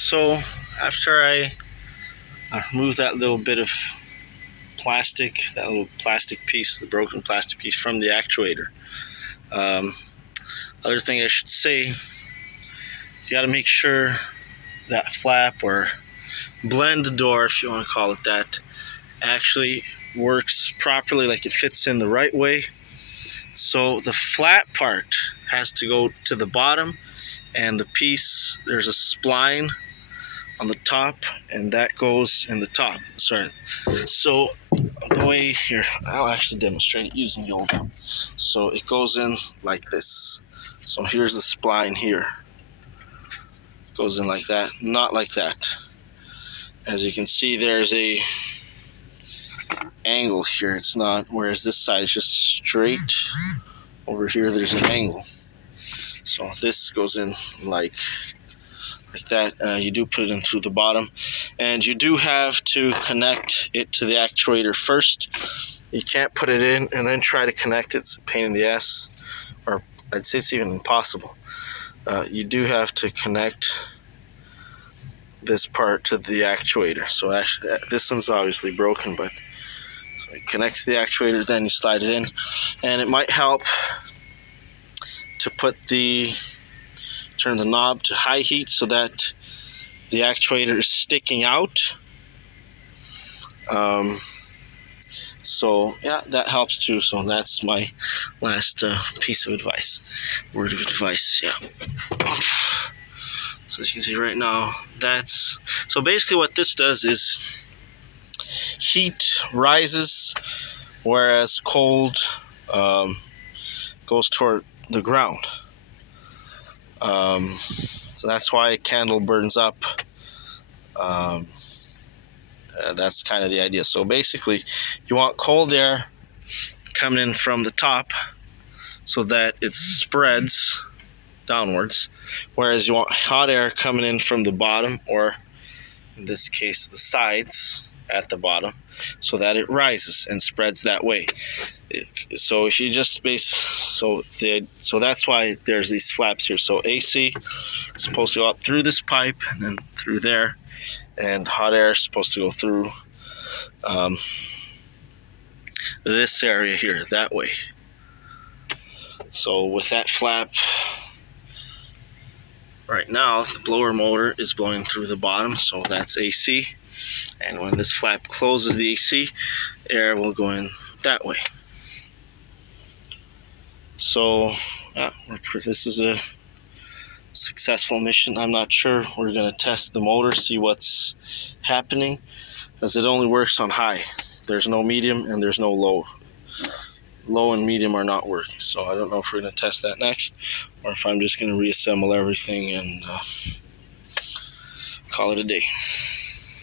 So after I remove that little bit of plastic, that little plastic piece, the broken plastic piece from the actuator, other thing I should say, you got to make sure that flap or blend door, if you want to call it that, actually works properly, like it fits in the right way. So the flat part has to go to the bottom, and the piece, there's a spline on the top, and that goes in the top. Sorry. So the way here, I'll actually demonstrate it using the old one. So it goes in like this. So here's the spline here. It goes in like that, not like that. As you can see, there's a angle here. It's not, whereas this side is just straight. Over here, there's an angle. So this goes in like that. You do put it in through the bottom, and you do have to connect it to the actuator first. You can't put it in and then try to connect it. It's a pain in the ass, or I'd say it's even impossible. You do have to connect this part to the actuator. So actually, this one's obviously broken, but so you connect to the actuator, then you slide it in, and it might help to turn the knob to high heat so that the actuator is sticking out. So yeah, that helps too. So that's my last piece of advice, word of advice. Yeah. So as you can see right now, so basically what this does is heat rises, whereas cold goes toward the ground. So that's why a candle burns up. That's kind of the idea. So basically, you want cold air coming in from the top so that it spreads downwards, whereas you want hot air coming in from the bottom, or in this case the sides at the bottom, so that it rises and spreads that way. So if you just so that's why there's these flaps here. So AC is supposed to go up through this pipe and then through there, and hot air is supposed to go through this area here, that way. So with that flap, right now the blower motor is blowing through the bottom, so that's AC, and when this flap closes the AC, air will go in that way. So yeah, this is a successful mission. I'm not sure. We're going to test the motor, see what's happening, as it only works on high. There's no medium and there's no low. Low and medium are not working. So I don't know if we're going to test that next, or if I'm just going to reassemble everything and call it a day.